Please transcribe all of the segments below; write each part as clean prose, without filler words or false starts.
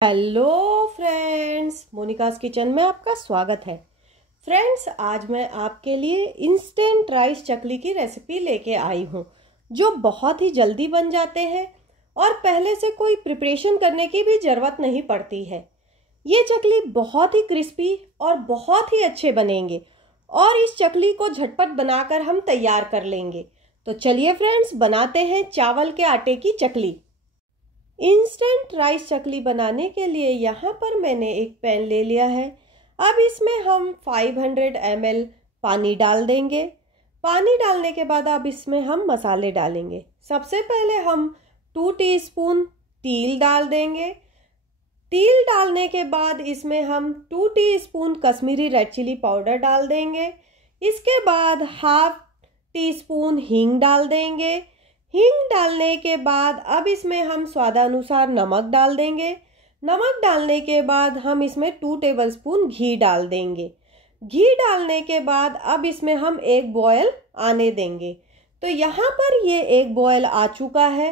Hello friends, Monika's kitchen में आपका स्वागत है। फ्रेंड्स, आज मैं आपके लिए इंस्टेंट राइस चकली की रेसिपी लेके आई हूँ जो बहुत ही जल्दी बन जाते हैं और पहले से कोई प्रिपरेशन करने की भी ज़रूरत नहीं पड़ती है। ये चकली बहुत ही क्रिस्पी और बहुत ही अच्छे बनेंगे और इस चकली को झटपट बनाकर हम तैयार कर लेंगे। तो चलिए फ्रेंड्स, बनाते हैं चावल के आटे की चकली। इंस्टेंट राइस चकली बनाने के लिए यहाँ पर मैंने एक पैन ले लिया है। अब इसमें हम 500 ml पानी डाल देंगे। पानी डालने के बाद अब इसमें हम मसाले डालेंगे। सबसे पहले हम 2 टीस्पून तिल डाल देंगे। तिल डालने के बाद इसमें हम 2 teaspoon Kashmiri red chilli powder डाल देंगे। इसके बाद 1/2 टीस्पून हींग डाल देंगे। हींग डालने के बाद अब इसमें हम स्वादानुसार नमक डाल देंगे। नमक डालने के बाद हम इसमें 2 टेबलस्पून घी डाल देंगे। घी डालने के बाद अब इसमें हम एक बॉयल आने देंगे। तो यहाँ पर ये एक बॉयल आ चुका है।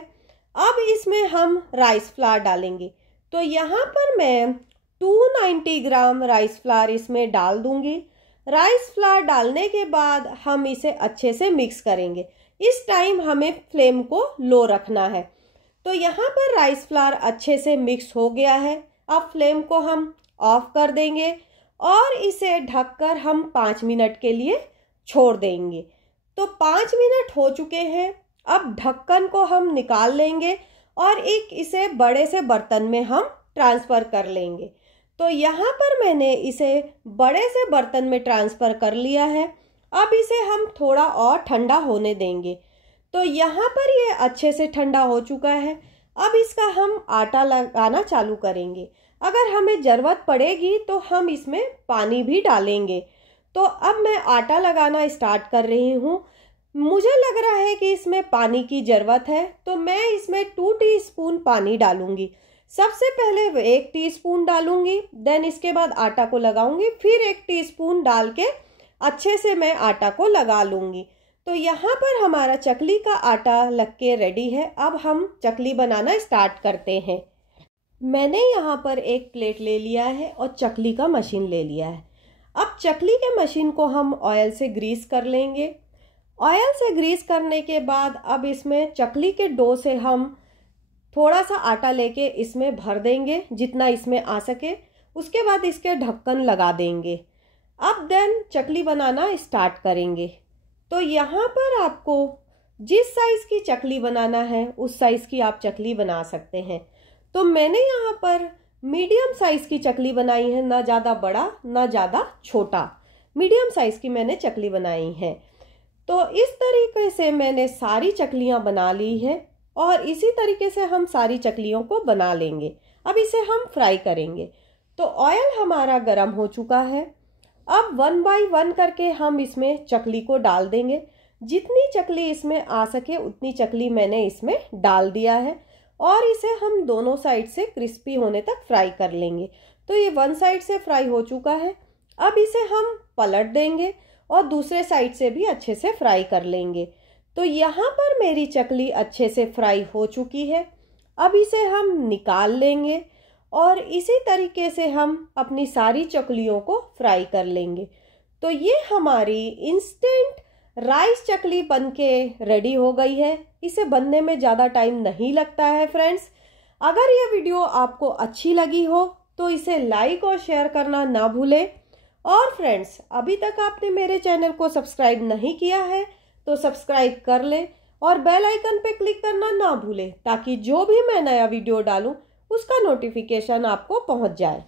अब इसमें हम राइस फ्लावर डालेंगे। तो यहाँ पर मैं 290 ग्राम राइस फ्लावर इसमें डाल दूंगी। राइस फ्लावर डालने के बाद हम इसे अच्छे से मिक्स करेंगे। इस टाइम हमें फ्लेम को लो रखना है। तो यहाँ पर राइस फ्लावर अच्छे से मिक्स हो गया है। अब फ्लेम को हम ऑफ कर देंगे और इसे ढककर हम 5 मिनट के लिए छोड़ देंगे। तो 5 मिनट हो चुके हैं। अब ढक्कन को हम निकाल लेंगे और एक इसे बड़े से बर्तन में हम ट्रांसफ़र कर लेंगे। तो यहाँ पर मैंने इसे बड़े से बर्तन में ट्रांसफ़र कर लिया है। अब इसे हम थोड़ा और ठंडा होने देंगे। तो यहाँ पर ये अच्छे से ठंडा हो चुका है। अब इसका हम आटा लगाना चालू करेंगे। अगर हमें ज़रूरत पड़ेगी तो हम इसमें पानी भी डालेंगे। तो अब मैं आटा लगाना स्टार्ट कर रही हूँ। मुझे लग रहा है कि इसमें पानी की ज़रूरत है, तो मैं इसमें 2 टीस्पून पानी डालूँगी। सबसे पहले 1 टीस्पून डालूँगी, देन इसके बाद आटा को लगाऊँगी, फिर 1 टीस्पून डाल के अच्छे से मैं आटा को लगा लूँगी। तो यहाँ पर हमारा चकली का आटा लग के रेडी है। अब हम चकली बनाना स्टार्ट करते हैं। मैंने यहाँ पर एक प्लेट ले लिया है और चकली का मशीन ले लिया है। अब चकली के मशीन को हम ऑयल से ग्रीस कर लेंगे। ऑयल से ग्रीस करने के बाद अब इसमें चकली के डो से हम थोड़ा सा आटा लेके इसमें भर देंगे, जितना इसमें आ सके। उसके बाद इसके ढक्कन लगा देंगे। अब देन चकली बनाना स्टार्ट करेंगे। तो यहाँ पर आपको जिस साइज़ की चकली बनाना है उस साइज़ की आप चकली बना सकते हैं। तो मैंने यहाँ पर मीडियम साइज़ की चकली बनाई है, ना ज़्यादा बड़ा ना ज़्यादा छोटा, मीडियम साइज़ की मैंने चकली बनाई है। तो इस तरीके से मैंने सारी चकलियाँ बना ली है और इसी तरीके से हम सारी चकलियों को बना लेंगे। अब इसे हम फ्राई करेंगे। तो ऑयल हमारा गर्म हो चुका है। अब 1 बाय 1 करके हम इसमें चकली को डाल देंगे। जितनी चकली इसमें आ सके उतनी चकली मैंने इसमें डाल दिया है और इसे हम दोनों साइड से क्रिस्पी होने तक फ्राई कर लेंगे। तो ये 1 साइड से फ्राई हो चुका है। अब इसे हम पलट देंगे और दूसरे साइड से भी अच्छे से फ्राई कर लेंगे। तो यहाँ पर मेरी चकली अच्छे से फ्राई हो चुकी है। अब इसे हम निकाल लेंगे और इसी तरीके से हम अपनी सारी चकलियों को फ्राई कर लेंगे। तो ये हमारी इंस्टेंट राइस चकली बनके रेडी हो गई है। इसे बनने में ज़्यादा टाइम नहीं लगता है। फ्रेंड्स, अगर ये वीडियो आपको अच्छी लगी हो तो इसे लाइक और शेयर करना ना भूलें। और फ्रेंड्स, अभी तक आपने मेरे चैनल को सब्सक्राइब नहीं किया है तो सब्सक्राइब कर लें और बेल आइकन पे क्लिक करना ना भूलें, ताकि जो भी मैं नया वीडियो डालूँ उसका नोटिफिकेशन आपको पहुंच जाए।